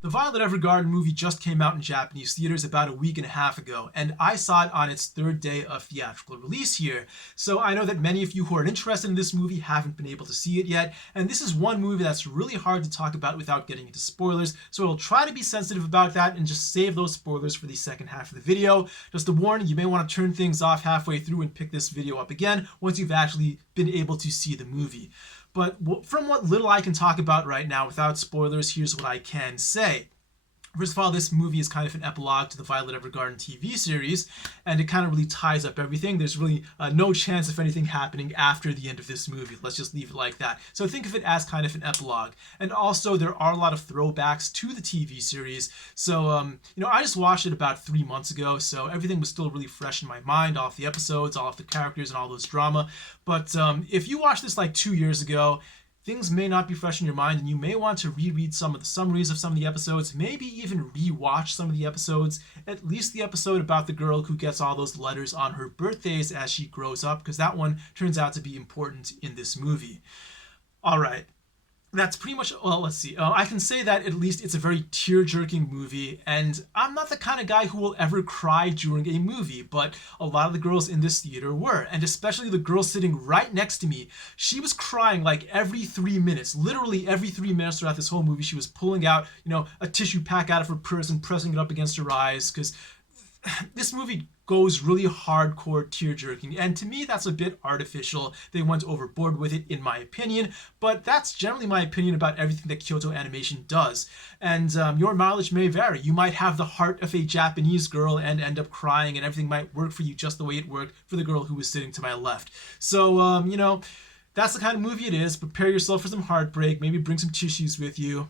The Violet Evergarden movie just came out in Japanese theaters about a week and a half ago, and I saw it on its third day of theatrical release here. So I know that many of you who are interested in this movie haven't been able to see it yet, and this is one movie that's really hard to talk about without getting into spoilers, so I'll try to be sensitive about that and just save those spoilers for the second half of the video. Just a warning, you may want to turn things off halfway through and pick this video up again once you've actually been able to see the movie. But from what little I can talk about right now without spoilers, here's what I can say. First of all, this movie is kind of an epilogue to the Violet Evergarden TV series, and it kind of really ties up everything. There's really no chance of anything happening after the end of this movie. Let's just leave it like that. So think of it as kind of an epilogue. And also, there are a lot of throwbacks to the TV series. So, I just watched it about 3 months ago, so everything was still really fresh in my mind, all of the episodes, all of the characters, and all those drama. But if you watched this like 2 years ago, things may not be fresh in your mind, and you may want to reread some of the summaries of some of the episodes, maybe even rewatch some of the episodes, at least the episode about the girl who gets all those letters on her birthdays as she grows up, because that one turns out to be important in this movie. All right. That's pretty much, well, let's see. I can say that at least it's a very tear-jerking movie, and I'm not the kind of guy who will ever cry during a movie, but a lot of the girls in this theater were, and especially the girl sitting right next to me. She was crying like every 3 minutes, literally every 3 minutes throughout this whole movie. She was pulling out, a tissue pack out of her purse and pressing it up against her eyes, because this movie goes really hardcore tear-jerking, and to me that's a bit artificial. They went overboard with it, in my opinion, but that's generally my opinion about everything that Kyoto Animation does. And your mileage may vary. You might have the heart of a Japanese girl and end up crying, and everything might work for you just the way it worked for the girl who was sitting to my left. So, that's the kind of movie it is. Prepare yourself for some heartbreak, maybe bring some tissues with you.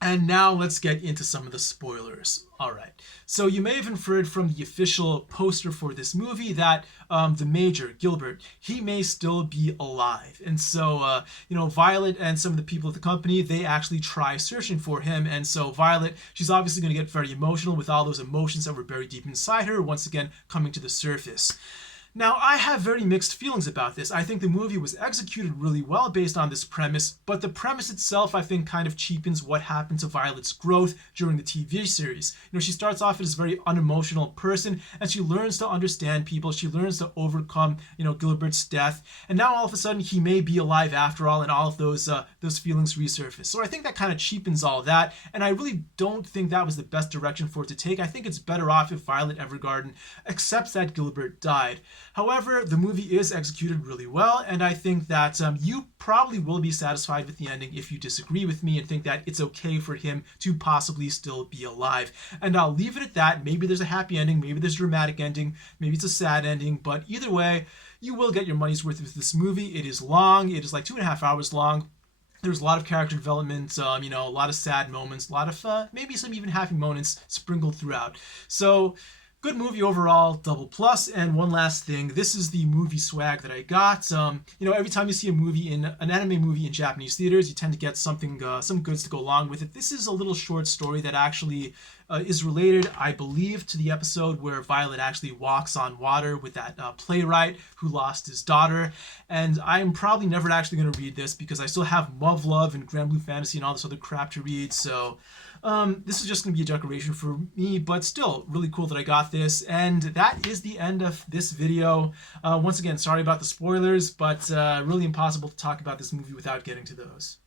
And now let's get into some of the spoilers. Alright, so you may have inferred from the official poster for this movie that the Major, Gilbert, he may still be alive. And so, Violet and some of the people at the company, they actually try searching for him. And so Violet, she's obviously going to get very emotional with all those emotions that were buried deep inside her, once again coming to the surface. Now, I have very mixed feelings about this. I think the movie was executed really well based on this premise, but the premise itself, I think, kind of cheapens what happened to Violet's growth during the TV series. She starts off as a very unemotional person, and she learns to understand people. She learns to overcome, Gilbert's death, and now all of a sudden he may be alive after all, and all of those feelings resurface. So I think that kind of cheapens all of that, and I really don't think that was the best direction for it to take. I think it's better off if Violet Evergarden accepts that Gilbert died. However, the movie is executed really well, and I think that you probably will be satisfied with the ending if you disagree with me and think that it's okay for him to possibly still be alive. And I'll leave it at that. Maybe there's a happy ending, maybe there's a dramatic ending, maybe it's a sad ending, but either way, you will get your money's worth with this movie. It is long. It is like 2.5 hours long. There's a lot of character development, a lot of sad moments, a lot of maybe some even happy moments sprinkled throughout. So, good movie overall, double plus. And one last thing, this is the movie swag that I got. Every time you see a movie an anime movie in Japanese theaters, you tend to get something, some goods to go along with it. This is a little short story that actually is related, I believe, to the episode where Violet actually walks on water with that playwright who lost his daughter. And I'm probably never actually going to read this because I still have Love and Grand Blue Fantasy and all this other crap to read. So this is just going to be a decoration for me, but still really cool that I got this. And that is the end of this video. Once again, sorry about the spoilers, but really impossible to talk about this movie without getting to those.